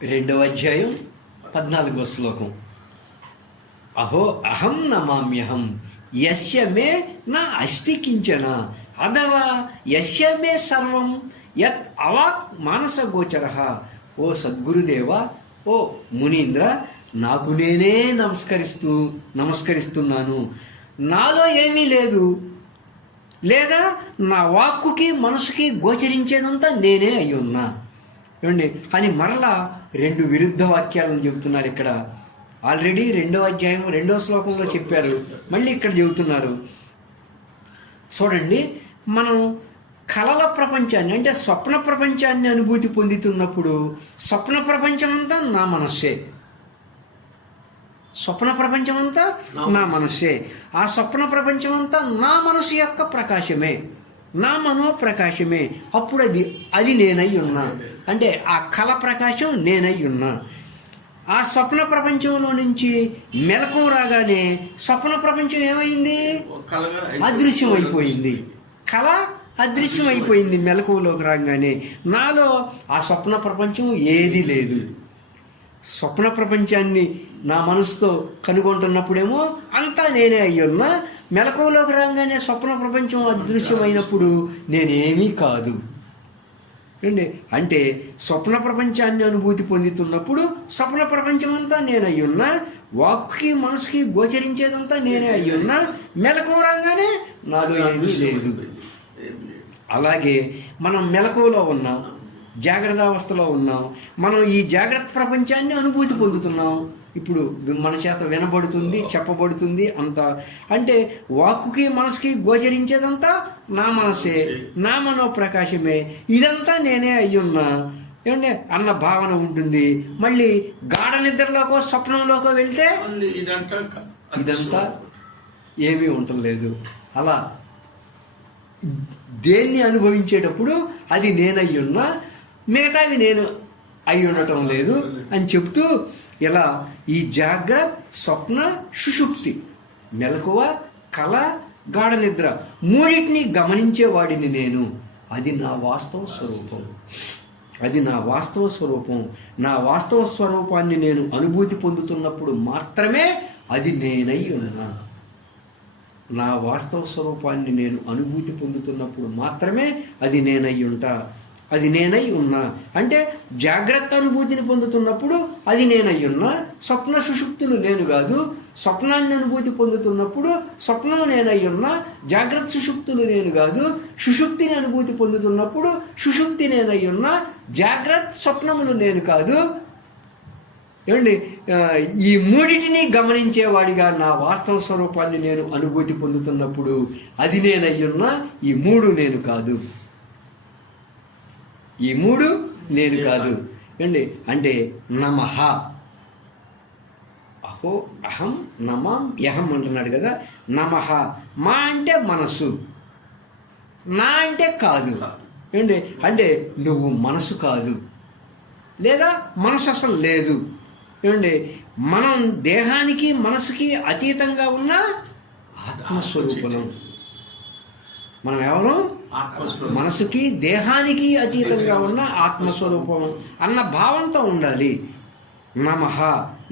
2వ అధ్యాయం 14వ శ్లోకం. అహో అహం నమామ్యహం యస్య మే నా అస్తి కించన అథవా యస్య మే సర్వం యత్ అవాక్ మానసగోచర. ఓ సద్గురుదేవ, ఓ మునీంద్ర, నాకు నేనే నమస్కరిస్తున్నాను. నాలో ఏమీ లేదు, లేదా నా వాక్కుకి మనసుకి గోచరించేదంతా నేనే అయి ఉన్నా. ఏమండి అని మరలా 2 విరుద్ధ వాక్యాలను చెబుతున్నారు ఇక్కడ. ఆల్రెడీ 2వ అధ్యాయం 2వ శ్లోకంలో చెప్పారు, మళ్ళీ ఇక్కడ చెబుతున్నారు. చూడండి, మనం కలల ప్రపంచాన్ని అంటే స్వప్న ప్రపంచాన్ని అనుభూతి పొందుతున్నప్పుడు స్వప్న ప్రపంచం అంతా నా మనస్సే. స్వప్న ప్రపంచం అంతా నా మనస్సే. ఆ స్వప్న ప్రపంచం అంతా నా మనసు యొక్క ప్రకాశమే, నా మనోప్రకాశమే. అప్పుడు అది నేనై ఉన్నా. అంటే ఆ కళ ప్రకాశం నేనై ఉన్నా. ఆ స్వప్న ప్రపంచంలో నుంచి మెలకువ రాగానే స్వప్న ప్రపంచం ఏమైంది? అదృశ్యం అయిపోయింది. కళ అదృశ్యం అయిపోయింది. మెలకువలోకి రాగానే నాలో ఆ స్వప్న ప్రపంచం ఏదీ లేదు. స్వప్న ప్రపంచాన్ని నా మనసుతో కనుగొంటున్నప్పుడేమో అంతా నేనే అయ్యున్నా. మెలకువలోకి రాగానే స్వప్న ప్రపంచం అదృశ్యమైనప్పుడు నేనేమీ కాదు. అంటే స్వప్న ప్రపంచాన్ని అనుభూతి పొందుతున్నప్పుడు స్వప్న ప్రపంచం అంతా నేను అయ్యున్నా. వాక్కి మనసుకి గోచరించేదంతా నేనే అయ్యున్నా. మెలకువ రాగానే నాలో ఏమీ లేదు. అలాగే మనం మెలకువలో ఉన్నాం, జాగ్రత్త అవస్థలో ఉన్నాం. మనం ఈ జాగ్రత్త ప్రపంచాన్ని అనుభూతి పొందుతున్నాం. ఇప్పుడు మన చేత వినబడుతుంది, చెప్పబడుతుంది అంతా. అంటే వాక్కుకి మనసుకి గోచరించేదంతా నా మనసే, నా మనోప్రకాశమే. ఇదంతా నేనే అయ్యున్నా ఏమంటే అన్న భావన ఉంటుంది. మళ్ళీ గాఢ నిద్రలోకో స్వప్నంలోకో వెళ్తే ఇదంతా ఏమీ ఉండలేదు. అలా దేన్ని అనుభవించేటప్పుడు అది నేనయ్యున్నా, మిగతావి నేను అయి ఉండటం లేదు అని చెప్తూ ఇలా ఈ జాగ్రత్త, స్వప్న, సుషుప్తి, మెలకువ, కళ, గాఢ నిద్ర మూడింటిని గమనించేవాడిని నేను. అది నా వాస్తవ స్వరూపం. అది నా వాస్తవ స్వరూపం. నా వాస్తవ స్వరూపాన్ని నేను అనుభూతి పొందుతున్నప్పుడు మాత్రమే అది నేనై ఉన్నా. నా వాస్తవ స్వరూపాన్ని నేను అనుభూతి పొందుతున్నప్పుడు మాత్రమే అది నేనై ఉంటా. అది నేనై ఉన్నా అంటే జాగ్రత్త అనుభూతిని పొందుతున్నప్పుడు అది నేనై ఉన్నా. స్వప్న సుషుప్తులు నేను కాదు. స్వప్నాన్ని అనుభూతి పొందుతున్నప్పుడు స్వప్నము నేనై ఉన్నా. జాగ్రత్త సుషుప్తులు నేను కాదు. సుషుప్తిని అనుభూతి పొందుతున్నప్పుడు సుషుప్తి నేనై ఉన్నా. జాగ్రత్త స్వప్నములు నేను కాదు. ఏమండి, ఈ మూడిటిని గమనించేవాడిగా నా వాస్తవ స్వరూపాన్ని నేను అనుభూతి పొందుతున్నప్పుడు అది నేనై ఉన్నా. ఈ 3 నేను కాదు. ఈ 3 నేను కాదు. ఏమండి అంటే నమః, అహో అహం నమాం యహం అంటున్నాడు కదా. నమః, మా అంటే మనసు, నా అంటే కాదు. ఏమండి అంటే నువ్వు మనసు కాదు, లేదా మనసు అసలు లేదు. ఏమండి మనం దేహానికి మనసుకి అతీతంగా ఉన్న ఆత్మస్వరూపులం. మనం ఎవరు? మనసుకి దేహానికి అతీతంగా ఉన్న ఆత్మస్వరూపం అన్న భావంతో ఉండాలి. నమః,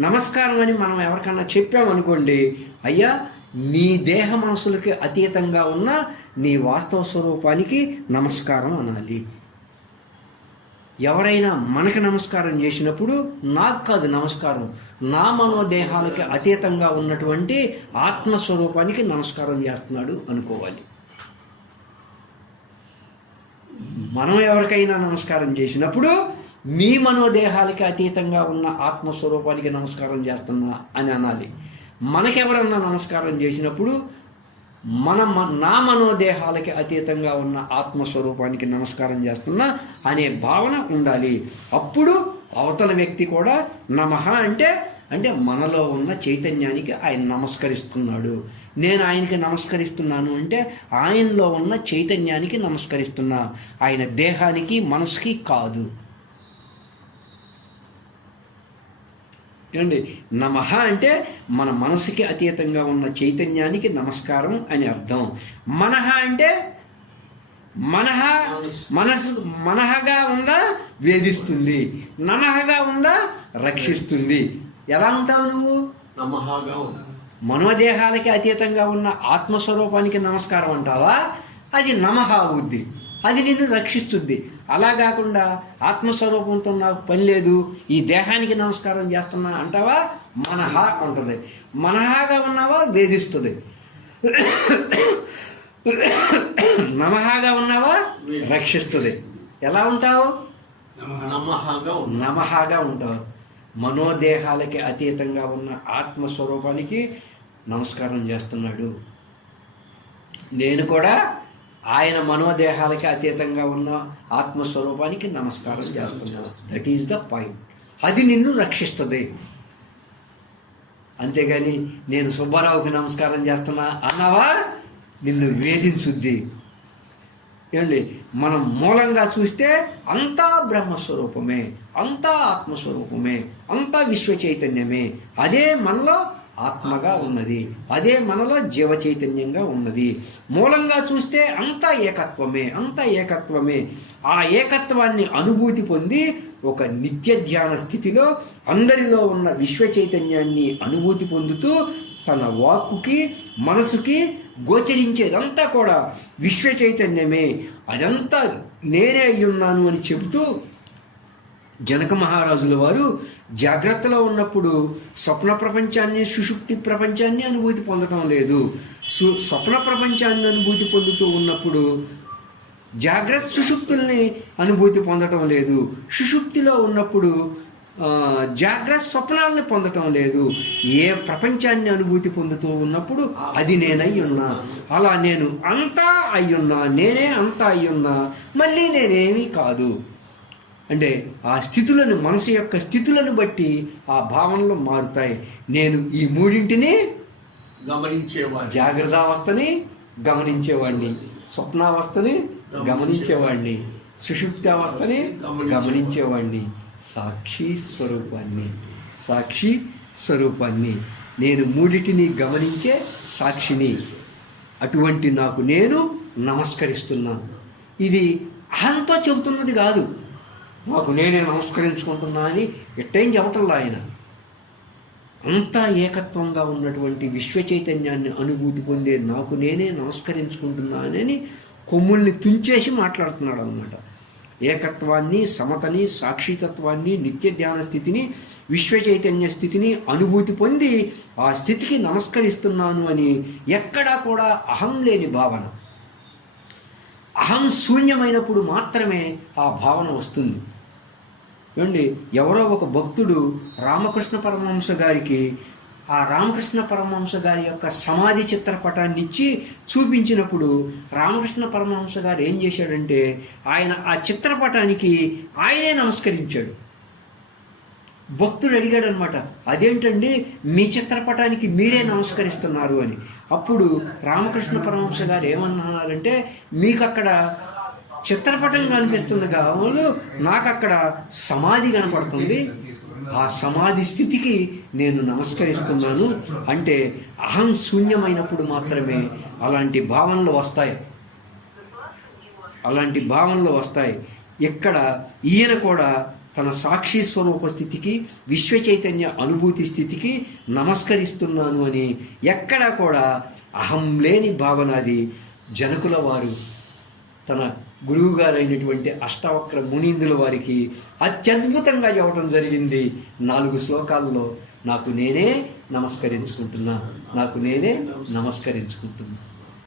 నమస్కారం అని మనం ఎవరికన్నా చెప్పామనుకోండి, అయ్యా నీ దేహ మనసులకి అతీతంగా ఉన్న నీ వాస్తవ స్వరూపానికి నమస్కారం అనాలి. ఎవరైనా మనకి నమస్కారం చేసినప్పుడు నాకు కాదు నమస్కారం, నా మనోదేహాలకి అతీతంగా ఉన్నటువంటి ఆత్మస్వరూపానికి నమస్కారం చేస్తున్నాడు అనుకోవాలి. మనం ఎవరికైనా నమస్కారం చేసినప్పుడు మీ మనోదేహాలకి అతీతంగా ఉన్న ఆత్మస్వరూపానికి నమస్కారం చేస్తున్నా అని అనాలి. మనకెవరన్నా నమస్కారం చేసినప్పుడు నా మనోదేహాలకి అతీతంగా ఉన్న ఆత్మస్వరూపానికి నమస్కారం చేస్తున్నా అనే భావన ఉండాలి. అప్పుడు అవతల వ్యక్తి కూడా నమః అంటే మనలో ఉన్న చైతన్యానికి ఆయన నమస్కరిస్తున్నాడు. నేను ఆయనకి నమస్కరిస్తున్నాను అంటే ఆయనలో ఉన్న చైతన్యానికి నమస్కరిస్తున్నా, ఆయన దేహానికి మనసుకి కాదు. ఏమండి నమః అంటే మన మనసుకి అతీతంగా ఉన్న చైతన్యానికి నమస్కారం అని అర్థం. మనః అంటే మనఃగా ఉందా వేధిస్తుంది. నమఃగా ఉందా రక్షిస్తుంది. ఎలా ఉంటావు నువ్వు? నమఃగా ఉంది. మనోదేహాలకి అతీతంగా ఉన్న ఆత్మస్వరూపానికి నమస్కారం అంటావా? అది నమః అవుద్ది, అది నిన్ను రక్షిస్తుంది. అలా కాకుండా ఆత్మస్వరూపంతో నాకు పని లేదు, ఈ దేహానికి నమస్కారం చేస్తున్నా అంటావా? మనహ ఉంటుంది. మనహాగా ఉన్నావా వేధిస్తుంది. నమహాగా ఉన్నావా రక్షిస్తుంది. ఎలా ఉంటావు? నమహాగా ఉంటావు. మనోదేహాలకి అతీతంగా ఉన్న ఆత్మస్వరూపానికి నమస్కారం చేస్తున్నాడు. నేను కూడా ఆయన మనోదేహాలకి అతీతంగా ఉన్న ఆత్మస్వరూపానికి నమస్కారం చేస్తున్నాను. That is the point. అది నిన్ను రక్షిస్తుంది. అంతేగాని నేను సుబ్బారావుకి నమస్కారం చేస్తున్నా అన్నావా నిన్ను వేధించుద్ది. ఏమండి, మనం మూలంగా చూస్తే అంతా బ్రహ్మస్వరూపమే, అంతా ఆత్మస్వరూపమే, అంతా విశ్వ చైతన్యమే. అదే మనలో ఆత్మగా ఉన్నది, అదే మనలో జీవ చైతన్యంగా ఉన్నది. మూలంగా చూస్తే అంతా ఏకత్వమే, అంతా ఏకత్వమే. ఆ ఏకత్వాన్ని అనుభూతి పొంది ఒక నిత్య ధ్యాన స్థితిలో అందరిలో ఉన్న విశ్వ చైతన్యాన్ని అనుభూతి పొందుతూ తన వాక్కుకి మనసుకి గోచరించేదంతా కూడా విశ్వ చైతన్యమే, అదంతా నేనే అయ్యున్నాను అని చెబుతూ జనక మహారాజుల వారు జాగ్రత్తలో ఉన్నప్పుడు స్వప్న ప్రపంచాన్ని సుషుప్తి ప్రపంచాన్ని అనుభూతి పొందటం లేదు. స్వప్న ప్రపంచాన్ని అనుభూతి పొందుతూ ఉన్నప్పుడు జాగ్రత్త సుషుప్తుల్ని అనుభూతి పొందటం లేదు. సుషుప్తిలో ఉన్నప్పుడు జాగ్రత్త స్వప్నాలని పొందటం లేదు. ఏ ప్రపంచాన్ని అనుభూతి పొందుతూ ఉన్నప్పుడు అది నేనై ఉన్నా, అలా నేను అంతా అయ్యున్నా, నేనే అంతా అయ్యున్నా, మళ్ళీ నేనేమీ కాదు. అంటే ఆ స్థితులను, మనసు యొక్క స్థితులను బట్టి ఆ భావనలు మారుతాయి. నేను ఈ మూడింటిని గమనించేవాడిని. జాగ్రత్తావస్థని గమనించేవాడిని, స్వప్నావస్థని గమనించేవాడిని, సుషుప్తావస్థని గమనించేవాడిని, సాక్షి స్వరూపాన్ని నేను మూడిటిని గమనించే సాక్షిని. అటువంటి నాకు నేను నమస్కరిస్తున్నాను. ఇది అహంతో చెబుతున్నది కాదు, నాకు నేనే నమస్కరించుకుంటున్నా అని ఎట్టేం చెప్పటంలా ఆయన. అంతా ఏకత్వంగా ఉన్నటువంటి విశ్వ చైతన్యాన్ని అనుభూతి పొందే నాకు నేనే నమస్కరించుకుంటున్నానని కొమ్ముల్ని తుంచేసి మాట్లాడుతున్నాడు అన్నమాట. ఏకత్వాన్ని, సమతని, సాక్షితత్వాన్ని, నిత్య ధ్యాన స్థితిని, విశ్వ చైతన్య స్థితిని అనుభూతి పొంది ఆ స్థితికి నమస్కరిస్తున్నాను అని ఎక్కడా కూడా అహం లేని భావన. అహం శూన్యమైనప్పుడు మాత్రమే ఆ భావన వస్తుంది. ఏమండి, ఎవరో ఒక భక్తుడు రామకృష్ణ పరమహంస గారికి ఆ రామకృష్ణ పరమహంస గారి యొక్క సమాధి చిత్రపటాన్ని ఇచ్చి చూపించినప్పుడు రామకృష్ణ పరమహంస గారు ఏం చేశాడంటే ఆయన ఆ చిత్రపటానికి ఆయనే నమస్కరించాడు. భక్తుడు అడిగాడు అనమాట, అదేంటండి మీ చిత్రపటానికి మీరే నమస్కరిస్తున్నారు అని. అప్పుడు రామకృష్ణ పరమహంస గారు ఏమన్నారంటే, మీకు అక్కడ చిత్రపటం కనిపిస్తుంది కావాలి, నాకు అక్కడ సమాధి కనపడుతుంది, ఆ సమాధి స్థితికి నేను నమస్కరిస్తున్నాను. అంటే అహం శూన్యమైనప్పుడు మాత్రమే అలాంటి భావనలు వస్తాయి. ఇక్కడ ఈయన కూడా తన సాక్షి స్వరూప స్థితికి, విశ్వ చైతన్య అనుభూతి స్థితికి నమస్కరిస్తున్నాను అని ఎక్కడా కూడా అహం లేని భావన. అది జనకుల వారు తన గురువు గారు అయినటువంటి అష్టావక్ర మునీందుల వారికి అత్యద్భుతంగా చెప్పడం జరిగింది 4 శ్లోకాల్లో. నాకు నేనే నమస్కరించుకుంటున్నా.